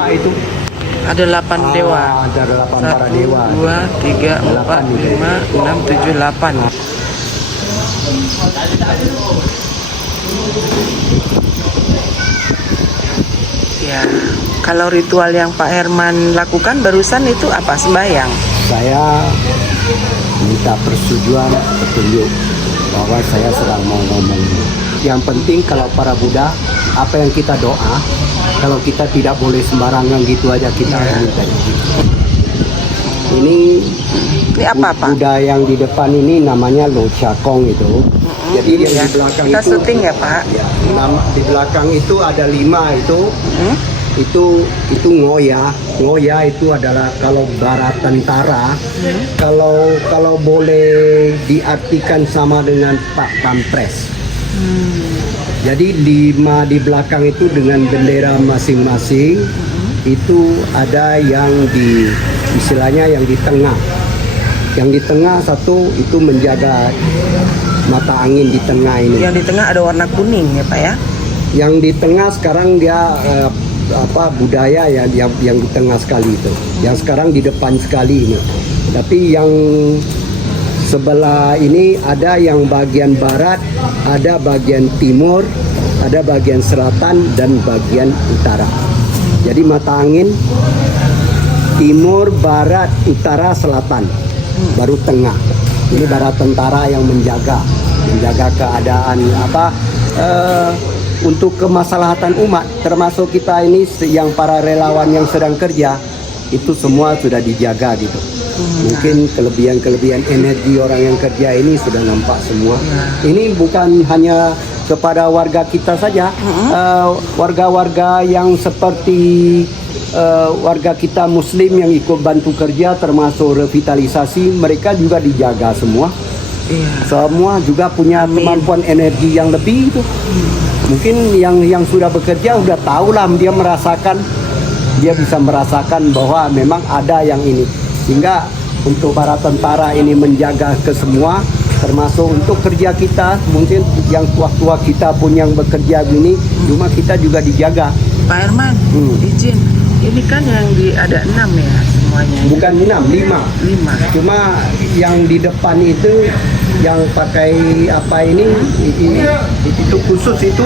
dewa itu. Ada 8 dewa. Ada 8 para dewa. 1, 2, 3, 4, 5, 6, 7, 8. Ya, kalau ritual yang Pak Herman lakukan barusan itu apa? Sembahyang? Saya minta persetujuan, petunjuk bahwa saya sedang mau ngomong. Yang penting kalau para Buddha, apa yang kita doa, kalau kita tidak boleh sembarangan gitu aja kita minta. Ini apa? Buddha yang di depan ini namanya Lo Chakong itu. Jadi yang di belakang kita itu syuting ya Pak. Ya, di belakang itu ada 5 itu. Itu ngoya. Ngoya itu adalah kalau bara tentara. Kalau boleh diartikan sama dengan Pak Pampres. Jadi 5 di belakang itu dengan bendera masing-masing. Itu ada yang di istilahnya yang di tengah. Yang di tengah satu itu menjaga mata angin di tengah ini. Yang di tengah ada warna kuning ya Pak ya. Yang di tengah sekarang dia budaya yang di tengah sekali itu. Yang sekarang di depan sekali ini. Tapi yang sebelah ini ada yang bagian barat, ada bagian timur, ada bagian selatan dan bagian utara. Jadi mata angin timur, barat, utara, selatan. Baru tengah. Ini bara tentara yang menjaga keadaan untuk kemaslahatan umat, termasuk kita ini yang para relawan yang sedang kerja, itu semua sudah dijaga gitu. Mungkin kelebihan energi orang yang kerja ini sudah nampak semua. Ini bukan hanya kepada warga kita saja, warga-warga yang seperti warga kita Muslim yang ikut bantu kerja, termasuk revitalisasi, mereka juga dijaga semua. Semua juga punya kemampuan energi yang lebih itu. Mungkin yang sudah bekerja sudah tahulah, dia bisa merasakan bahwa memang ada yang ini. Sehingga untuk para tentara ini menjaga ke semua, termasuk untuk kerja kita, mungkin yang tua-tua kita pun yang bekerja begini, cuma kita juga dijaga. Pak Herman, izin. Ini kan yang ada 6 ya semuanya. Bukan 6, 5. Cuma yang di depan itu yang pakai apa ini itu khusus itu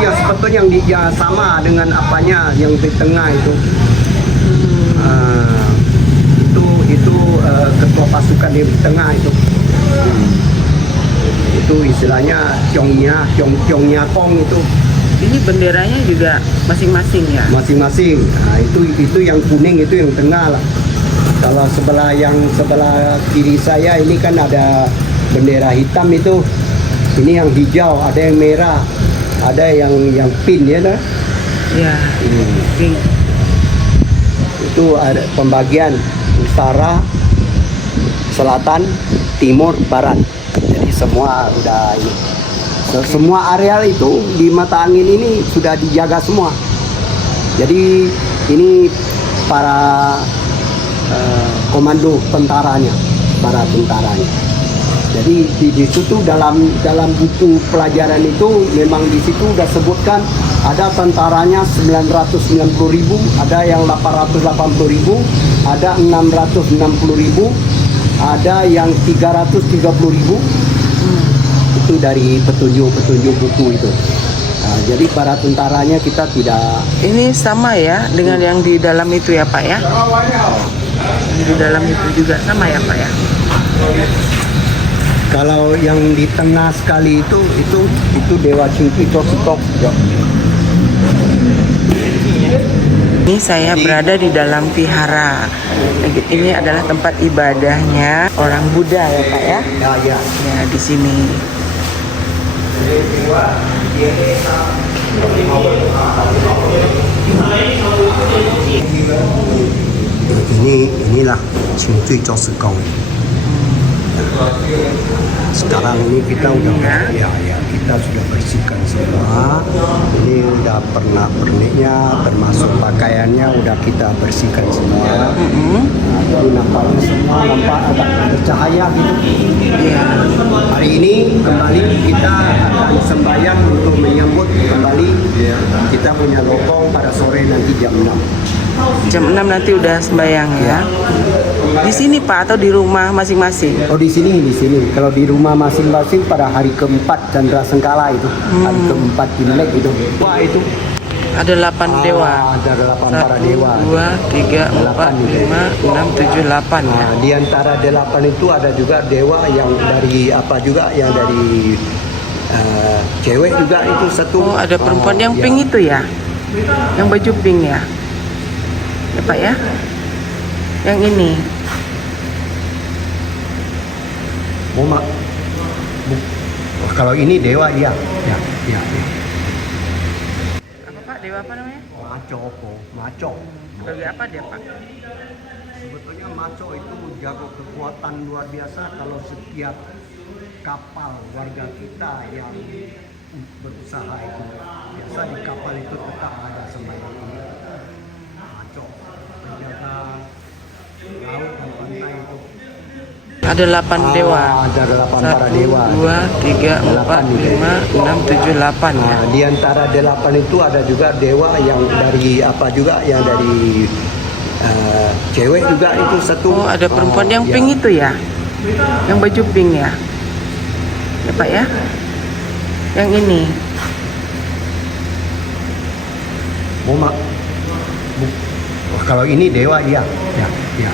yang sebetulnya yang sama dengan apanya yang di tengah itu. Itu ketua pasukan di tengah itu. Itu istilahnya Chongnya Kong itu. Ini benderanya juga masing-masing ya? Masing-masing. Nah, itu yang kuning itu yang tengah lah. Kalau sebelah kiri saya ini kan ada bendera hitam itu. Ini yang hijau, ada yang merah, ada yang pink ya dah. Iya. Pink. Itu ada pembagian utara, selatan, timur, barat. Jadi semua udah ini. Semua areal itu di mata angin ini sudah dijaga semua. Jadi ini para komando tentaranya, para tentaranya. Jadi di situ dalam buku pelajaran itu memang di situ udah sebutkan ada tentaranya 990.000, ada yang 880.000, ada 660.000, ada yang 330.000. Itu dari petunjuk buku itu. Nah, jadi para tentaranya kita tidak. Ini sama ya dengan yang di dalam itu ya Pak ya? Di dalam itu juga sama ya Pak ya? Kalau yang di tengah sekali itu Dewa Cingki Cositok. Ini saya berada di dalam vihara. Ini adalah tempat ibadahnya orang Buddha ya Pak ya? Ya. Ya di sini. Inilah Qingzui Zhou. Sekarang ini kita udah ya. kita sudah bersihkan semua. Ini udah pernak-perniknya, termasuk pakaiannya udah kita bersihkan semua. Nah, jadi nampaknya semua nampak agak bercahaya gitu. Iya. Hari ini kembali kita akan sembahyang untuk menyambut kembali kita punya lokong pada sore nanti jam 6. Jam 6 nanti udah sembahyang ya. Di sini Pak atau di rumah masing-masing? Oh di sini. Kalau di rumah masing-masing pada hari keempat Chandra Sengkala itu, hari keempat Imlek itu. Wah itu. Ada 8 dewa. Ada 8 para dewa. 1, 2, 3, 4, 5, 6, 7, 8 ya. Nah, di antara 8 itu ada juga dewa yang dari apa juga yang dari cewek juga itu satu. Oh, ada perempuan yang pink itu ya? Yang baju pink ya? Ya Pak ya? Yang ini. Kalau ini dewa iya. Ya. Apa Pak? Dewa apa namanya? Maco. Sebagai apa dia Pak? Sebetulnya Maco itu jago kekuatan luar biasa kalau setiap kapal warga kita yang berusaha itu biasa di kapal itu tetap ada sembahyang ini. Maco penjaga laut dan pantai itu. Ada 8 dewa. Ada 8 para dewa. 1, 2, 3, 4, 5, 6, 7, 8 ya. Nah, di antara 8 itu ada juga dewa yang dari apa juga yang dari cewek juga itu satu. Oh, ada perempuan yang pink itu ya? Yang baju pink ya? Ya Pak ya? Yang ini. Kalau ini dewa iya. Ya.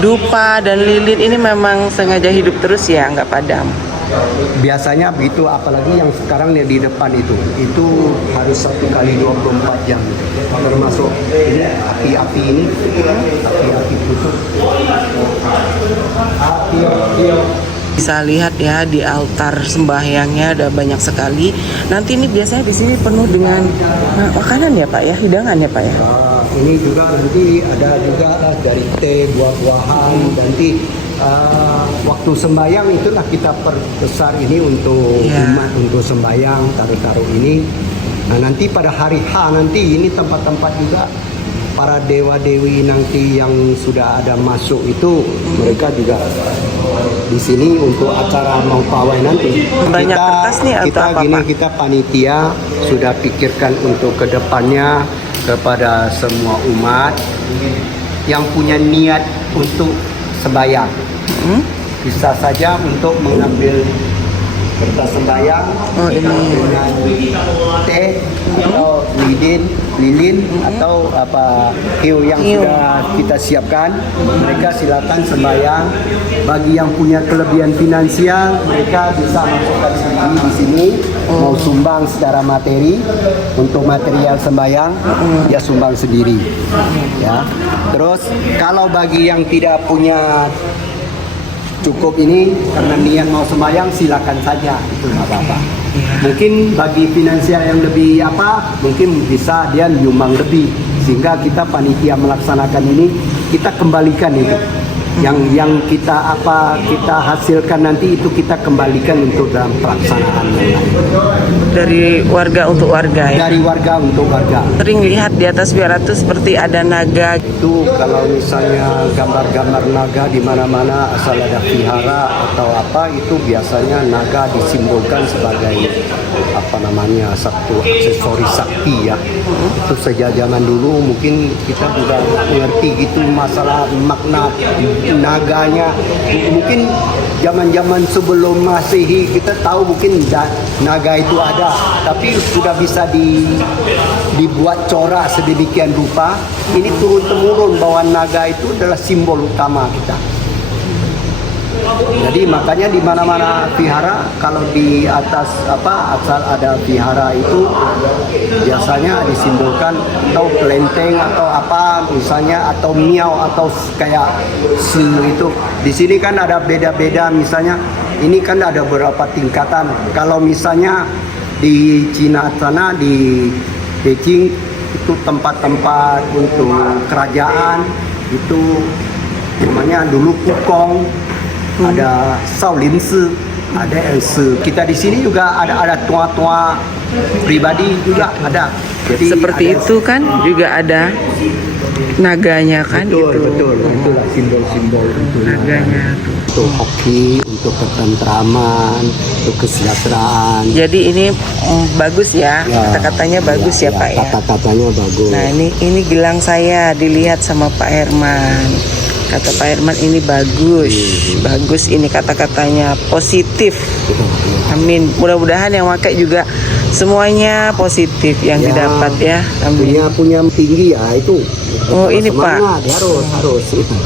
Dupa dan lilin ini memang sengaja hidup terus ya, nggak padam. Biasanya begitu, apalagi yang sekarang di depan itu harus 1 kali 24 jam. Termasuk ini api-api ini, api-api khusus. Bisa lihat ya di altar sembahyangnya ada banyak sekali. Nanti ini biasanya di sini penuh dengan makanan ya Pak ya, hidangan ya Pak ya. Ini juga nanti ada juga dari teh, buah-buahan. Nanti waktu sembahyang itulah kita perbesar ini untuk umat untuk sembahyang taruh-taruh ini. Nah nanti pada hari H nanti ini tempat-tempat juga para dewa-dewi nanti yang sudah ada masuk itu mereka juga di sini untuk acara mau pawai nanti. Banyak kertas nih atau kita apa gini Pak? kita panitia sudah pikirkan untuk kedepannya kepada semua umat yang punya niat untuk sembahyang. Bisa saja untuk mengambil kertas sembahyang dengan teh atau lilin atau apa hiu yang sudah kita siapkan. Mereka silakan sembahyang. Bagi yang punya kelebihan finansial, mereka bisa masukkan sendiri di sini. Mau sumbang secara materi untuk material sembahyang, dia sumbang sendiri. Ya. Terus kalau bagi yang tidak punya cukup ini karena niat mau sembahyang silakan saja, itu nggak apa-apa. Mungkin bagi finansial yang lebih mungkin bisa dia nyumbang lebih sehingga kita panitia melaksanakan ini kita kembalikan itu yang kita hasilkan nanti itu kita kembalikan untuk dalam pelaksanaan yang lain. Dari warga untuk warga ya. Dari warga untuk warga. Sering lihat di atas biara itu seperti ada naga. Itu kalau misalnya gambar-gambar naga di mana-mana asal ada vihara atau apa itu biasanya naga disimbolkan sebagai satu aksesori sakti ya. Itu sejak zaman dulu mungkin kita juga mengerti gitu masalah makna naganya. Mungkin zaman-zaman sebelum Masehi kita tahu mungkin naga itu ada, tapi sudah bisa dibuat corak sedemikian rupa. Ini turun-temurun bahwa naga itu adalah simbol utama kita. Jadi makanya di mana-mana vihara kalau di atas asal ada vihara itu biasanya disimbolkan atau kelenteng atau misalnya atau miao atau kayak itu. Di sini kan ada beda-beda, misalnya ini kan ada beberapa tingkatan. Kalau misalnya di Cina sana di Beijing itu tempat-tempat untuk kerajaan itu namanya dulu Pukong. ada Shaolin Si, ada yang Si. Kita di sini juga ada tua-tua pribadi juga ada. Jadi Seperti ada, itu kan juga ada naganya kan betul, itu. betul, itulah simbol-simbol itu. Naganya. Untuk hoki, untuk ketentraman, untuk kesejahteraan. Jadi ini bagus ya, kata-katanya bagus ya, Pak ya. Kata-katanya bagus. Nah ini gelang saya dilihat sama Pak Herman. Kata Pak Herman ini bagus, bagus ini kata-katanya positif. Amin. Mudah-mudahan yang pakai juga semuanya positif yang didapat ya. Amin. Punya tinggi ya itu. Oh ini Pak. Semangat, harus itu.